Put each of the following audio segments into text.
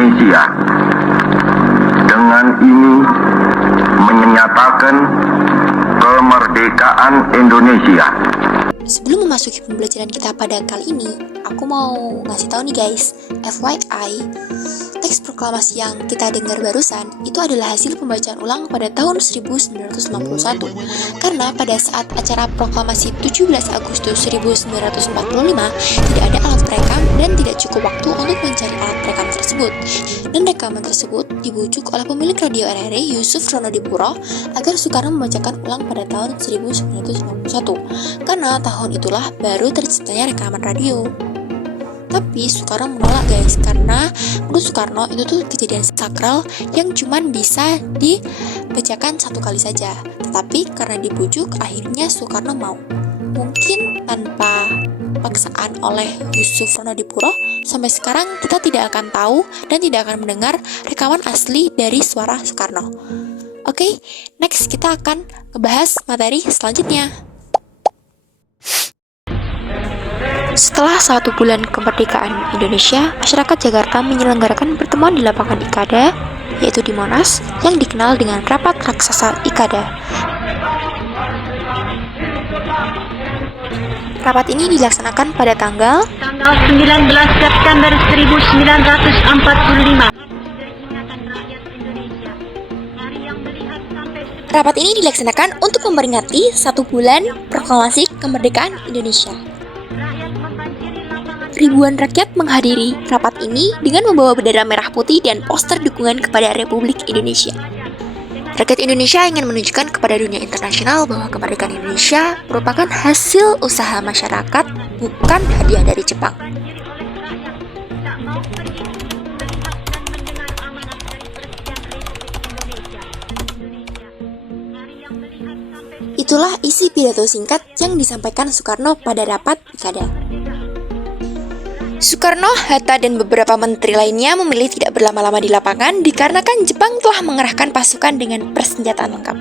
Indonesia. Dengan ini menyatakan kemerdekaan Indonesia. Sebelum memasuki pembelajaran kita pada kali ini, aku mau ngasih tahu nih guys, FYI, teks proklamasi yang kita dengar barusan itu adalah hasil pembacaan ulang pada tahun 1991. Karena pada saat acara proklamasi 17 Agustus 1945 tidak ada alat perekam dan tidak cukup waktu untuk mencari alat perekam tersebut. Dan rekaman tersebut dibujuk oleh pemilik radio RRI Yusuf Ronodipuro agar Soekarno membacakan ulang pada tahun 1991. Karena tahun itulah baru terciptanya rekaman radio. Tapi Soekarno menolak guys, karena menurut Soekarno itu tuh kejadian sakral yang cuman bisa dibacakan satu kali saja. Tetapi karena dibujuk, akhirnya Soekarno mau. Mungkin tanpa paksaan oleh Yusuf Ronodipuro, sampai sekarang kita tidak akan tahu dan tidak akan mendengar rekaman asli dari suara Soekarno. Oke, next kita akan ngebahas materi selanjutnya. Setelah 1 bulan kemerdekaan Indonesia, masyarakat Jakarta menyelenggarakan pertemuan di lapangan Ikada, yaitu di Monas, yang dikenal dengan Rapat Raksasa Ikada. Rapat ini dilaksanakan pada tanggal 19 September 1945. Rapat ini dilaksanakan untuk memperingati 1 bulan proklamasi kemerdekaan Indonesia. Ribuan rakyat menghadiri rapat ini dengan membawa bendera merah putih dan poster dukungan kepada Republik Indonesia. Rakyat Indonesia ingin menunjukkan kepada dunia internasional bahwa kemerdekaan Indonesia merupakan hasil usaha masyarakat, bukan hadiah dari Jepang. Itulah isi pidato singkat yang disampaikan Soekarno pada rapat Ikada. Soekarno, Hatta, dan beberapa menteri lainnya memilih tidak berlama-lama di lapangan dikarenakan Jepang telah mengerahkan pasukan dengan persenjataan lengkap.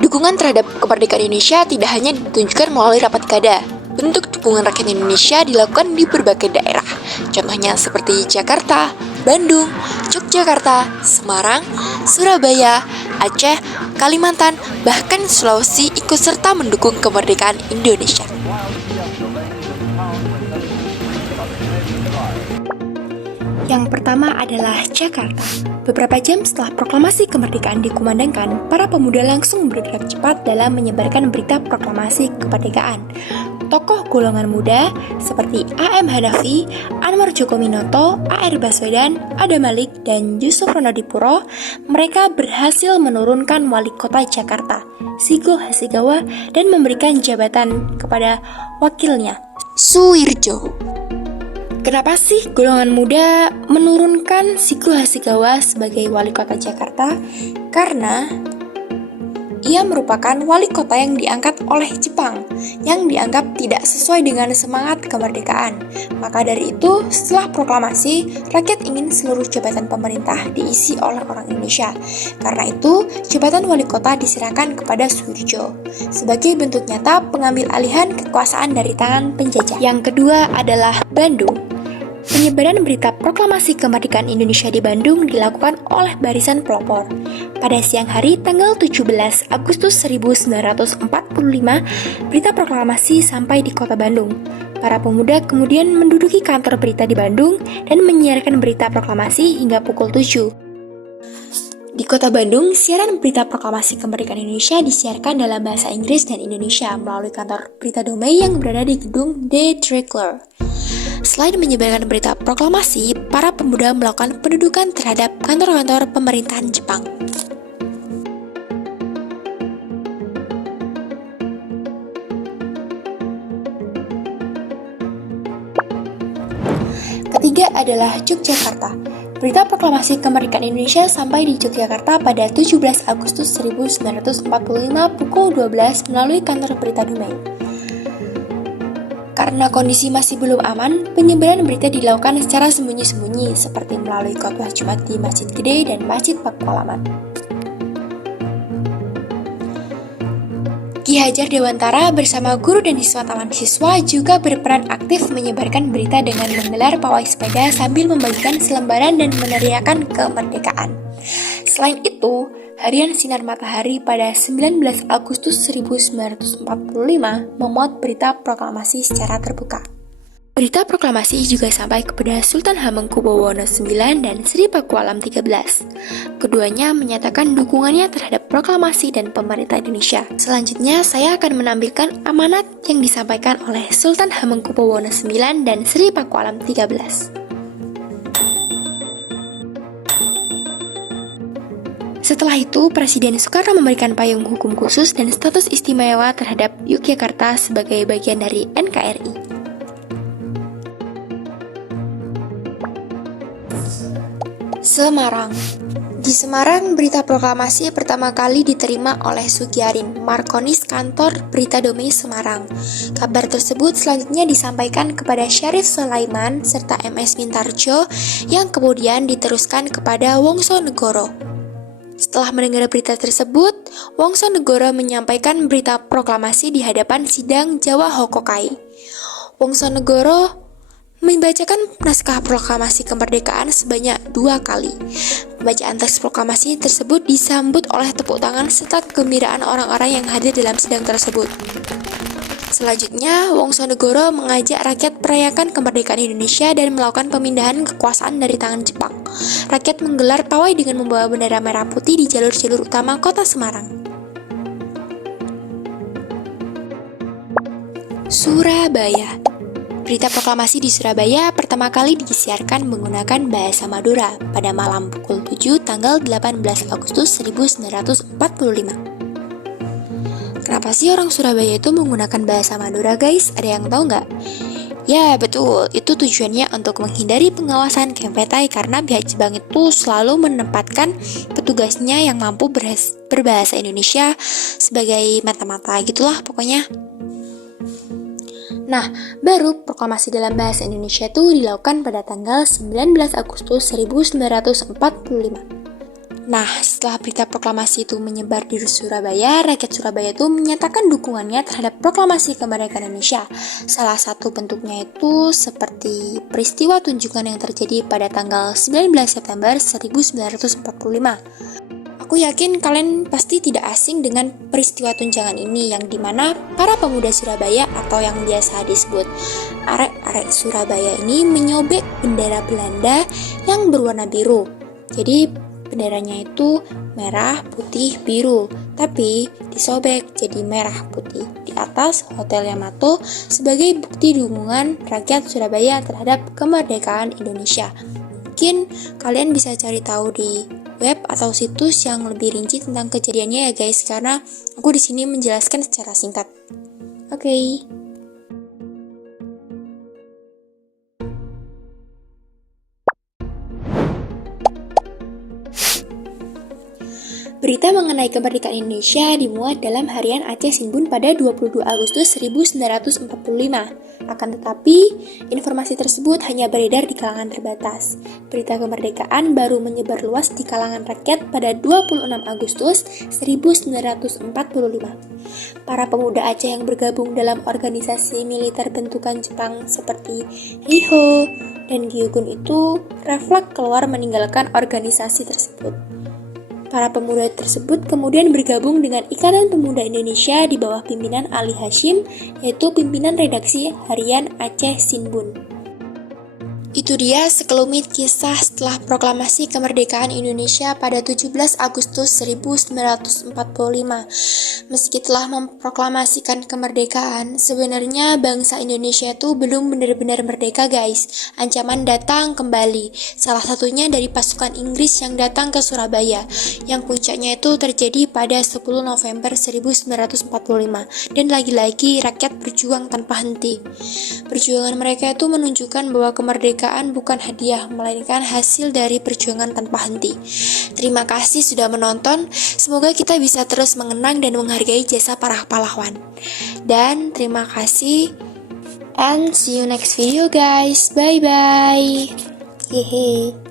Dukungan terhadap kemerdekaan Indonesia tidak hanya ditunjukkan melalui rapat Ikada. Bentuk dukungan rakyat Indonesia dilakukan di berbagai daerah, contohnya seperti Jakarta, Bandung, Yogyakarta, Semarang, Surabaya, Aceh, Kalimantan, bahkan Sulawesi ikut serta mendukung kemerdekaan Indonesia. Yang pertama adalah Jakarta. Beberapa jam setelah proklamasi kemerdekaan dikumandangkan, para pemuda langsung bergerak cepat dalam menyebarkan berita proklamasi kemerdekaan. Tokoh golongan muda seperti A.M. Hanafi, Anwar Djokominoto, A.R. Baswedan, Adam Malik, dan Yusuf Ronodipuro, mereka berhasil menurunkan wali kota Jakarta, Sigo Hasegawa, dan memberikan jabatan kepada wakilnya, Suwirjo. Kenapa sih golongan muda menurunkan Sigo Hasegawa sebagai wali kota Jakarta? Karena ia merupakan wali kota yang diangkat oleh Jepang, yang dianggap tidak sesuai dengan semangat kemerdekaan. Maka dari itu, setelah proklamasi, rakyat ingin seluruh jabatan pemerintah diisi oleh orang Indonesia. Karena itu, jabatan wali kota diserahkan kepada Suwirjo sebagai bentuk nyata pengambil alihan kekuasaan dari tangan penjajah. Yang kedua adalah Bandung. Penyebaran berita proklamasi kemerdekaan Indonesia di Bandung dilakukan oleh barisan pelopor. Pada siang hari tanggal 17 Agustus 1945, berita proklamasi sampai di kota Bandung. Para pemuda kemudian menduduki kantor berita di Bandung dan menyiarkan berita proklamasi hingga pukul 7. Di kota Bandung, siaran berita proklamasi kemerdekaan Indonesia disiarkan dalam bahasa Inggris dan Indonesia melalui kantor berita Domei yang berada di gedung De Dreckler. Selain menyebarkan berita proklamasi, para pemuda melakukan pendudukan terhadap kantor-kantor pemerintahan Jepang. Ketiga adalah Yogyakarta. Berita proklamasi kemerdekaan Indonesia sampai di Yogyakarta pada 17 Agustus 1945 pukul 12 melalui kantor berita Domei. Karena kondisi masih belum aman, penyebaran berita dilakukan secara sembunyi-sembunyi seperti melalui khotbah Jumat di Masjid Gede dan Masjid Pakualaman. Ki Hajar Dewantara bersama guru dan siswa taman siswa juga berperan aktif menyebarkan berita dengan menggelar pawai sepeda sambil membagikan selembaran dan meneriakan kemerdekaan. Selain itu, Harian Sinar Matahari pada 19 Agustus 1945 memuat berita proklamasi secara terbuka. Berita proklamasi juga sampai kepada Sultan Hamengkubuwono IX dan Sri Pakualam XIII. Keduanya menyatakan dukungannya terhadap proklamasi dan pemerintah Indonesia. Selanjutnya, saya akan menampilkan amanat yang disampaikan oleh Sultan Hamengkubuwono IX dan Sri Pakualam XIII. Setelah itu, Presiden Soekarno memberikan payung hukum khusus dan status istimewa terhadap Yogyakarta sebagai bagian dari NKRI. Semarang. Di Semarang, berita proklamasi pertama kali diterima oleh Sugiorin, Markonis Kantor Berita Damai Semarang. Kabar tersebut selanjutnya disampaikan kepada Syarif Sulaiman serta MS Mintarjo yang kemudian diteruskan kepada Wongsonegoro. Setelah mendengar berita tersebut, Wongsonegoro menyampaikan berita proklamasi di hadapan sidang Jawa Hokokai. Wongsonegoro membacakan naskah proklamasi kemerdekaan sebanyak 2 kali. Pembacaan teks proklamasi tersebut disambut oleh tepuk tangan serta kegembiraan orang-orang yang hadir dalam sidang tersebut. Selanjutnya, Wongsonegoro mengajak rakyat merayakan kemerdekaan Indonesia dan melakukan pemindahan kekuasaan dari tangan Jepang. Rakyat menggelar pawai dengan membawa bendera merah putih di jalur-jalur utama kota Semarang. Surabaya. Berita proklamasi di Surabaya pertama kali disiarkan menggunakan bahasa Madura pada malam pukul 7 tanggal 18 Agustus 1945. Kenapa sih orang Surabaya itu menggunakan bahasa Madura, guys? Ada yang tahu nggak? Ya, betul. Itu tujuannya untuk menghindari pengawasan Kempetai karena pihak Jepang itu selalu menempatkan petugasnya yang mampu berbahasa Indonesia sebagai mata-mata gitulah pokoknya. Nah, baru proklamasi dalam bahasa Indonesia itu dilakukan pada tanggal 19 Agustus 1945. Nah, setelah berita proklamasi itu menyebar di Surabaya, rakyat Surabaya itu menyatakan dukungannya terhadap proklamasi kemerdekaan Indonesia. Salah satu bentuknya itu seperti peristiwa tunjukkan yang terjadi pada tanggal 19 September 1945. Aku yakin kalian pasti tidak asing dengan peristiwa tunjangan ini yang dimana para pemuda Surabaya atau yang biasa disebut arek-arek Surabaya ini menyobek bendera Belanda yang berwarna biru. Jadi benderanya itu merah, putih, biru, tapi disobek jadi merah putih di atas Hotel Yamato sebagai bukti dukungan rakyat Surabaya terhadap kemerdekaan Indonesia. Mungkin kalian bisa cari tahu di web atau situs yang lebih rinci tentang kejadiannya ya guys, karena aku di sini menjelaskan secara singkat. Oke. Berita mengenai kemerdekaan Indonesia dimuat dalam Harian Aceh Sinbun pada 22 Agustus 1945. Akan tetapi, informasi tersebut hanya beredar di kalangan terbatas. Berita kemerdekaan baru menyebar luas di kalangan rakyat pada 26 Agustus 1945. Para pemuda Aceh yang bergabung dalam organisasi militer bentukan Jepang seperti Heiho dan Gyugun itu refleks keluar meninggalkan organisasi tersebut. Para pemuda tersebut kemudian bergabung dengan Ikatan Pemuda Indonesia di bawah pimpinan Ali Hashim, yaitu pimpinan redaksi Harian Aceh Sinbun. Itu dia sekelumit kisah setelah proklamasi kemerdekaan Indonesia pada 17 Agustus 1945. Meski telah memproklamasikan kemerdekaan, sebenarnya bangsa Indonesia itu belum benar-benar merdeka guys. Ancaman datang kembali, salah satunya dari pasukan Inggris yang datang ke Surabaya, yang puncaknya itu terjadi pada 10 November 1945. Dan lagi-lagi rakyat berjuang tanpa henti. Perjuangan mereka itu menunjukkan bahwa kemerdekaan bukan hadiah, melainkan hasil dari perjuangan tanpa henti. Terima kasih sudah menonton. Semoga kita bisa terus mengenang dan menghargai jasa para pahlawan. Dan terima kasih. And see you next video guys. Bye bye. Hehe.